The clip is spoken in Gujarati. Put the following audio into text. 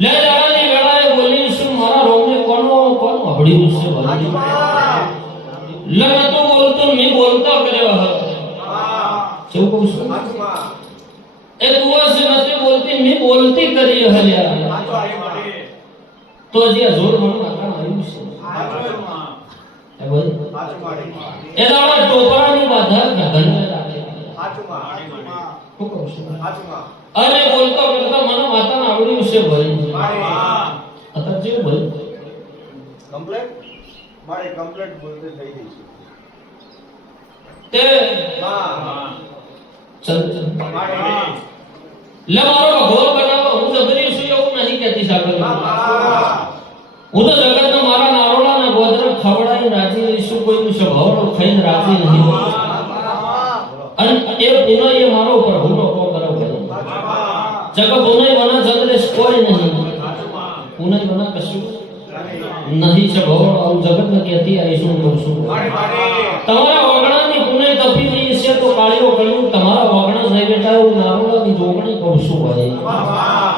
લે દાડાની વેળાએ બોલીશું મારા રોમને કોનો અભડ્યું છે ભલી લે મેં તો બોલતો મેં બોલતા કર્યો હતો કેવું કહું છું એ તું છે નથી બોલતી મેં બોલતી કરી હલ્યા તો જે જોર મને આકા આવ્યું છે એ બોલ એ દાડા ટોપરાની બાધા ગગનને રાખે શું કહું છું અરે બોલતો કરતા મને માતાને આવડ્યું છે ભલી અત્યારે જે બોલ કમ્પ્લીટ મારે કમ્પ્લીટ બોલતે થઈ ગઈ તે હા ચલ ચલ લે મારો ભગવાન બનાવો હું જબરી છું એવું નહીં કહેતી સાગર હું તો જગતનો મારા નારોળાના ગોદર ખવડાઈ રાજી રહીશું કોઈનું સ્વભાવનો ખાઈને રાજી નહીં અને એ પુનઃ એ મારો ઉપર હુમલો કો કરો કરે જગ પુનઃ વના ચંદ્રેશ કોઈ નહીં પુનઃ વના કશું નહીં સ્વભાવ હું જગતને કહેતી આવીશું કહું છું તમારા વગણાની પુનઃ તપી નહીં છે તો કાળીઓ કહ્યું તમારા વગણા નહીં બેટા હું નારોળાની જોગણી કહું છું ભાઈ